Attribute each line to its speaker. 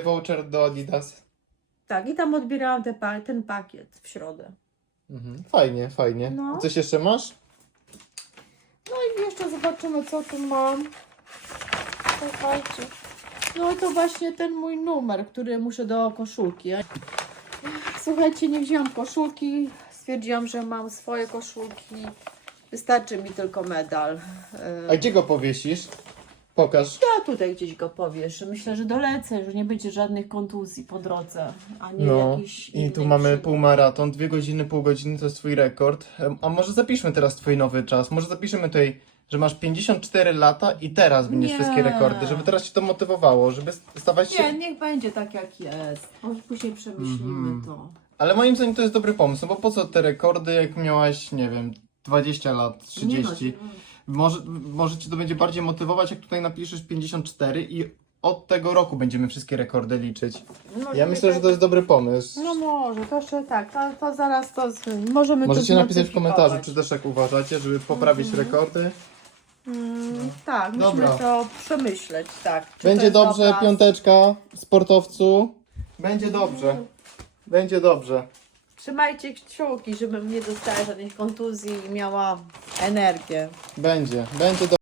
Speaker 1: voucher do Adidas.
Speaker 2: Tak, i tam odbierałam te pa- ten pakiet w środę.
Speaker 1: Mhm. Fajnie, fajnie.
Speaker 2: No.
Speaker 1: Coś jeszcze masz?
Speaker 2: No i jeszcze zobaczymy, co tu mam. Słuchajcie. No to właśnie ten mój numer, który muszę do koszulki. Słuchajcie, nie wzięłam koszulki. Stwierdziłam, że mam swoje koszulki. Wystarczy mi tylko medal.
Speaker 1: A gdzie go powiesisz? Pokaż.
Speaker 2: Ja tutaj gdzieś go powiesz. Myślę, że dolecę, że nie będzie żadnych kontuzji po drodze, a nie
Speaker 1: No
Speaker 2: jakiś
Speaker 1: i tu mamy
Speaker 2: przygód.
Speaker 1: półmaraton, dwie godziny, pół godziny to jest twój rekord. A może zapiszmy teraz twój nowy czas? Może zapiszemy tutaj, że masz 54 lata i teraz będziesz
Speaker 2: Nie.
Speaker 1: wszystkie rekordy, żeby teraz ci to motywowało, żeby stawać się...
Speaker 2: Nie, niech będzie tak jak jest. Może później przemyślimy
Speaker 1: Mhm.
Speaker 2: to.
Speaker 1: Ale moim zdaniem to jest dobry pomysł, bo po co te rekordy, jak miałaś, nie wiem, 20 lat, 30?
Speaker 2: Nie no,
Speaker 1: Może, może cię to będzie bardziej motywować, jak tutaj napiszesz 54 i od tego roku będziemy wszystkie rekordy liczyć.
Speaker 2: może
Speaker 1: Ja myślę, że to jest dobry pomysł.
Speaker 2: No może, to jeszcze tak, to, to zaraz to z- możemy
Speaker 1: Możecie napisać w komentarzu, czy też jak uważacie, żeby poprawić
Speaker 2: Mhm.
Speaker 1: rekordy.
Speaker 2: Mm, tak, musimy
Speaker 1: Dobra.
Speaker 2: to przemyśleć, tak. Czy
Speaker 1: Będzie dobrze,
Speaker 2: dobra-
Speaker 1: piąteczka sportowcu. Będzie dobrze. Będzie dobrze.
Speaker 2: Trzymajcie kciuki, żebym nie dostała żadnych kontuzji i miała energię.
Speaker 1: Będzie, będzie dobrze.